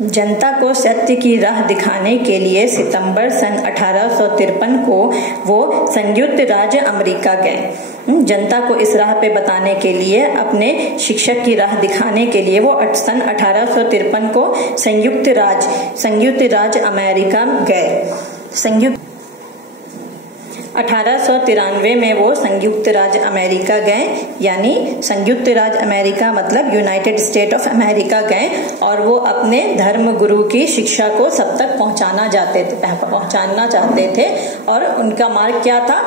जनता को सत्य की राह दिखाने के लिए सितंबर सन 1853 को वो संयुक्त राज्य अमेरिका गए। जनता को इस राह पे बताने के लिए, अपने शिक्षक की राह दिखाने के लिए वो सन 1853 को संयुक्त राज्य अमेरिका गए। 1893 में वो संयुक्त राज्य अमेरिका गए, यानी संयुक्त राज्य अमेरिका मतलब यूनाइटेड स्टेट ऑफ अमेरिका गए, और वो अपने धर्म गुरु की शिक्षा को सब तक पहुंचाना चाहते थे। और उनका मार्ग क्या था?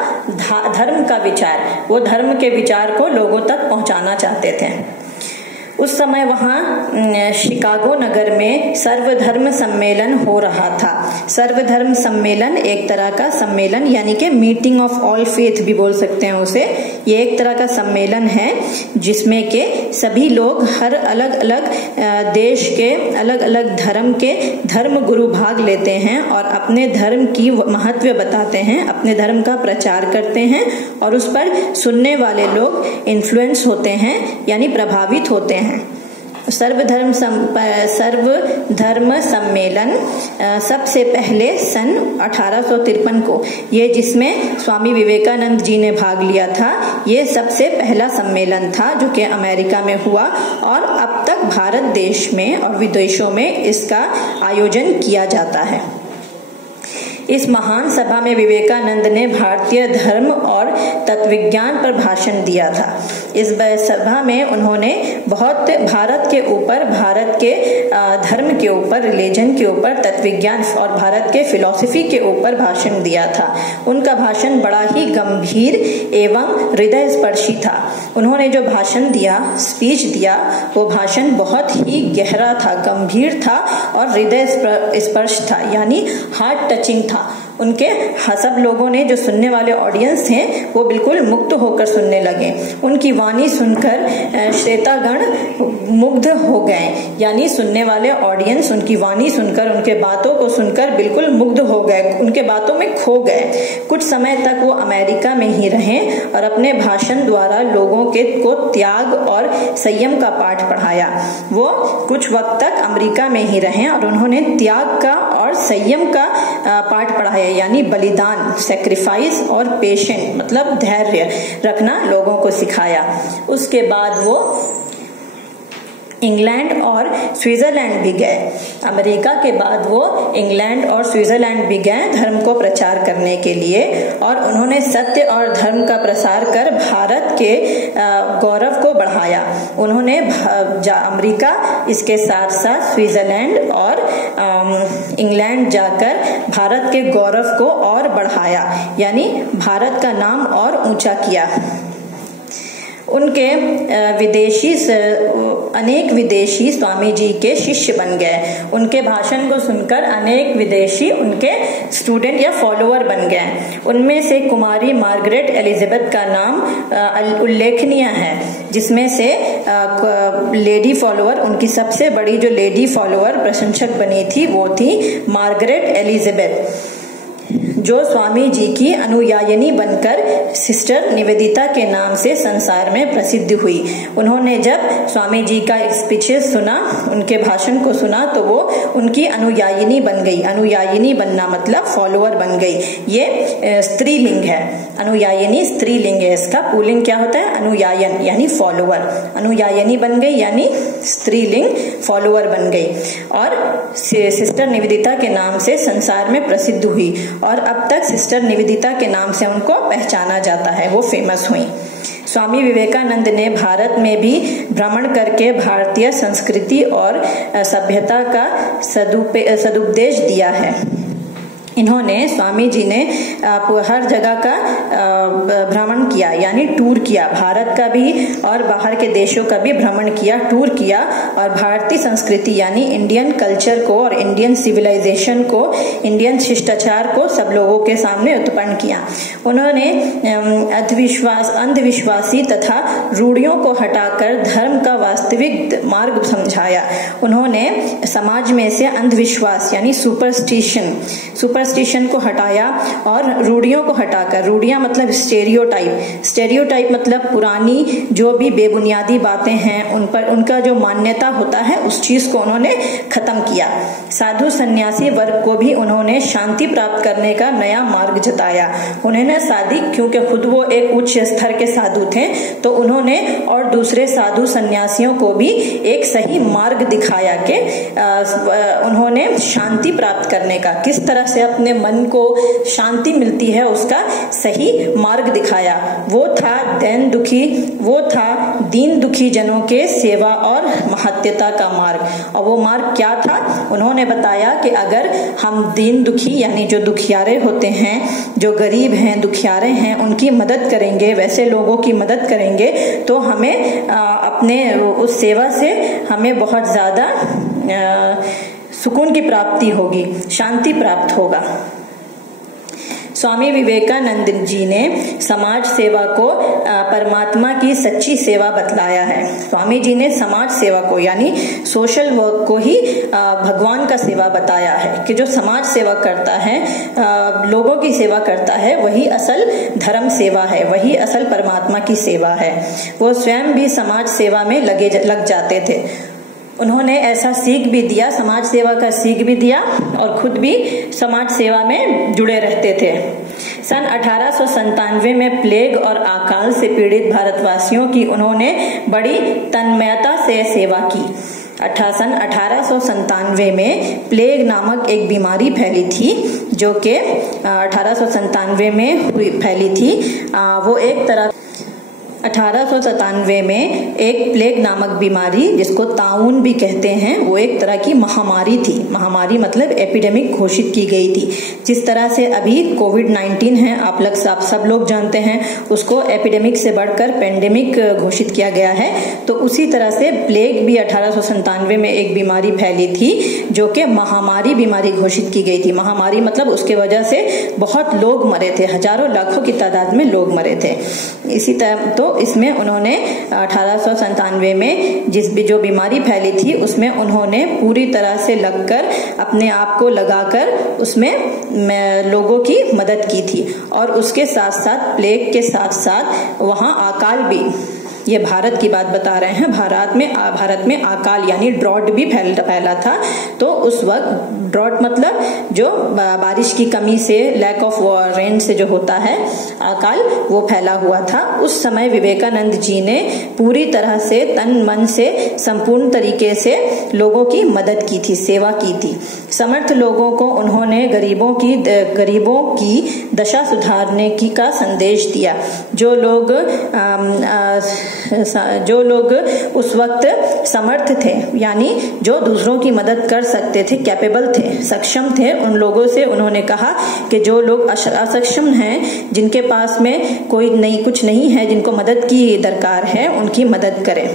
धर्म का विचार। वो धर्म के विचार को लोगों तक पहुंचाना चाहते थे। उस समय वहाँ शिकागो नगर में सर्वधर्म सम्मेलन हो रहा था। सर्वधर्म सम्मेलन एक तरह का सम्मेलन, यानी कि मीटिंग ऑफ ऑल फेथ भी बोल सकते हैं उसे। ये एक तरह का सम्मेलन है जिसमें के सभी लोग हर अलग अलग देश के अलग अलग धर्म के धर्म गुरु भाग लेते हैं और अपने धर्म की महत्व बताते हैं, अपने धर्म का प्रचार करते हैं, और उस पर सुनने वाले लोग इन्फ्लुएंस होते हैं, यानी प्रभावित होते हैं। सर्वधर्म सम्मेलन सबसे पहले सन 1853 को, ये जिसमें स्वामी विवेकानंद जी ने भाग लिया था, ये सबसे पहला सम्मेलन था जो कि अमेरिका में हुआ, और अब तक भारत देश में और विदेशों में इसका आयोजन किया जाता है। इस महान सभा में विवेकानंद ने भारतीय धर्म और तत्वविज्ञान पर भाषण दिया था। इस सभा में उन्होंने बहुत भारत के ऊपर, भारत के धर्म के ऊपर, रिलीजन के ऊपर, तत्वविज्ञान और भारत के फिलॉसफी के ऊपर भाषण दिया था। उनका भाषण बड़ा ही गंभीर एवं हृदय स्पर्शी था। उन्होंने जो भाषण दिया, स्पीच दिया, वो भाषण बहुत ही गहरा था, गंभीर था और हृदय स्पर्श था, यानी हार्ट टचिंग था। उनके सब लोगों ने, जो सुनने वाले ऑडियंस थे, वो बिल्कुल मुक्त होकर सुनने लगे। उनकी वाणी सुनकर श्रोतागण मुग्ध हो गए, यानी सुनने वाले ऑडियंस उनकी वाणी सुनकर, उनके बातों को सुनकर बिल्कुल मुग्ध हो गए, उनके बातों में खो गए। कुछ समय तक वो अमेरिका में ही रहे और अपने भाषण द्वारा लोगों को त्याग और संयम का पाठ पढ़ाया। वो कुछ वक्त तक अमेरिका में ही रहे और उन्होंने त्याग का और संयम का पाठ पढ़ाया, यानी बलिदान, सैक्रिफाइस, और पेशेंट मतलब धैर्य रखना लोगों को सिखाया। उसके बाद वो इंग्लैंड और स्विट्जरलैंड भी गए। अमेरिका के बाद वो इंग्लैंड और स्विट्जरलैंड भी गए धर्म को प्रचार करने के लिए, और उन्होंने सत्य और धर्म का प्रसार कर भारत के गौरव को बढ़ाया। उन्होंने अमेरिका, इसके साथ साथ स्विट्जरलैंड और इंग्लैंड जाकर भारत के गौरव को और बढ़ाया, यानी भारत का नाम और ऊंचा किया। उनके अनेक विदेशी स्वामी जी के शिष्य बन गए। उनके भाषण को सुनकर अनेक विदेशी उनके स्टूडेंट या फॉलोअर बन गए। उनमें से कुमारी मार्गरेट एलिजाबेथ का नाम उल्लेखनीय है, जिसमें से लेडी फॉलोअर, उनकी सबसे बड़ी जो लेडी फॉलोअर प्रशंसक बनी थी वो थी मार्गरेट एलिजाबेथ, जो स्वामी जी की अनुयायिनी बनकर सिस्टर निवेदिता के नाम से संसार में प्रसिद्ध हुई। उन्होंने जब स्वामी जी का स्पीचेस सुना, उनके भाषण को सुना, तो वो उनकी अनुयायिनी बन गई। अनुयायिनी बनना मतलब फॉलोअर बन गई। ये स्त्रीलिंग है, अनुयायिनी स्त्रीलिंग है। इसका पुल्लिंग क्या होता है? अनुयायन, यानी फॉलोअर। अनुयायिनी बन गई यानी स्त्रीलिंग, फॉलोअर बन गई, और सिस्टर निवेदिता के नाम से संसार में प्रसिद्ध हुई, और अब तक सिस्टर निवेदिता के नाम से उनको पहचाना जाता है, वो फेमस हुई। स्वामी विवेकानंद ने भारत में भी भ्रमण करके भारतीय संस्कृति और सभ्यता का सदुपदेश दिया है। इन्होंने, स्वामी जी ने हर जगह का भ्रमण किया, यानी टूर किया, भारत का भी और बाहर के देशों का भी भ्रमण किया, टूर किया, और भारतीय संस्कृति यानी इंडियन कल्चर को और इंडियन सिविलाइजेशन को, इंडियन शिष्टाचार को सब लोगों के सामने उत्पन्न किया। उन्होंने अंधविश्वासी तथा रूढ़ियों को हटाकर धर्म का वास्तविक मार्ग समझाया। उन्होंने समाज में से अंधविश्वास यानी सुपरस्टिशन सुपरस्टिशन को हटाया और रूढ़ियों को हटाकर, रूढ़ियां मतलब स्टेरियोटाइप मतलब पुरानी जो भी बेबुनियादी बातें हैं उन पर उनका जो मान्यता होता है उस चीज को उन्होंने खत्म किया। साधु सन्यासी वर्ग को भी उन्होंने शांति प्राप्त करने का नया मार्ग जताया। उन्होंने क्योंकि खुद वो एक उच्च स्तर के साधु थे, तो उन्होंने और दूसरे साधु सन्यासियों को भी एक सही मार्ग दिखाया कि उन्होंने शांति प्राप्त करने का, किस तरह से अपने मन को शांति मिलती है उसका सही मार्ग दिखाया। वो था दीन दुखी जनों के सेवा और महत्यता का मार्ग। और वो मार्ग क्या था? उन्होंने बताया कि अगर हम दीन दुखी यानी जो दुखियारे होते हैं, जो गरीब हैं, दुखियारे हैं, उनकी मदद करेंगे, वैसे लोगों की मदद करेंगे, तो हमें अपने उस सेवा से हमें बहुत ज्यादा सुकून की प्राप्ति होगी, शांति प्राप्त होगा। स्वामी विवेकानंद जी ने समाज सेवा को परमात्मा की सच्ची सेवा बतलाया है। स्वामी जी ने समाज सेवा को यानी सोशल वर्क को ही भगवान का सेवा बताया है कि जो समाज सेवा करता है, लोगों की सेवा करता है, वही असल धर्म सेवा है, वही असल परमात्मा की सेवा है। वो स्वयं भी समाज सेवा में लग जाते थे। उन्होंने ऐसा सीख भी दिया, समाज सेवा का सीख भी दिया और खुद भी समाज सेवा में जुड़े रहते थे। सन 1897 में प्लेग और अकाल से पीड़ित भारतवासियों की उन्होंने बड़ी तन्मयता से सेवा की। सन 1897 में प्लेग नामक एक बीमारी फैली थी, जो कि 1897 में फैली थी। वो एक तरह 1897 में एक प्लेग नामक बीमारी, जिसको ताउन भी कहते हैं, वो एक तरह की महामारी थी। महामारी मतलब एपिडेमिक घोषित की गई थी। जिस तरह से अभी कोविड-19 है, आप सब लोग जानते हैं, उसको एपिडेमिक से बढ़कर पेंडेमिक घोषित किया गया है। तो उसी तरह से प्लेग भी 1897 में एक बीमारी फैली थी, जो कि महामारी बीमारी घोषित की गई थी। महामारी मतलब उसके वजह से बहुत लोग मरे थे, हजारों लाखों की तादाद में लोग मरे थे। इसी तरह तो इसमें उन्होंने 1897 में जो बीमारी फैली थी, उसमें उन्होंने पूरी तरह से लगकर, अपने आप को लगाकर उसमें लोगों की मदद की थी। और उसके साथ साथ प्लेग के साथ साथ वहां अकाल भी, ये भारत की बात बता रहे हैं, भारत में अकाल यानी ड्रॉट भी फैला था। तो उस वक्त ड्रॉट मतलब जो बारिश की कमी से, लैक ऑफ रेन से जो होता है अकाल, वो फैला हुआ था। उस समय विवेकानंद जी ने पूरी तरह से तन मन से संपूर्ण तरीके से लोगों की मदद की थी, सेवा की थी। समर्थ लोगों को उन्होंने गरीबों की दशा सुधारने का संदेश दिया। जो लोग उस वक्त समर्थ थे, यानी जो दूसरों की मदद कर सकते थे, कैपेबल थे, सक्षम थे, उन लोगों से उन्होंने कहा कि जो लोग असक्षम हैं, जिनके पास में कुछ नहीं है, जिनको मदद की दरकार है, उनकी मदद करें।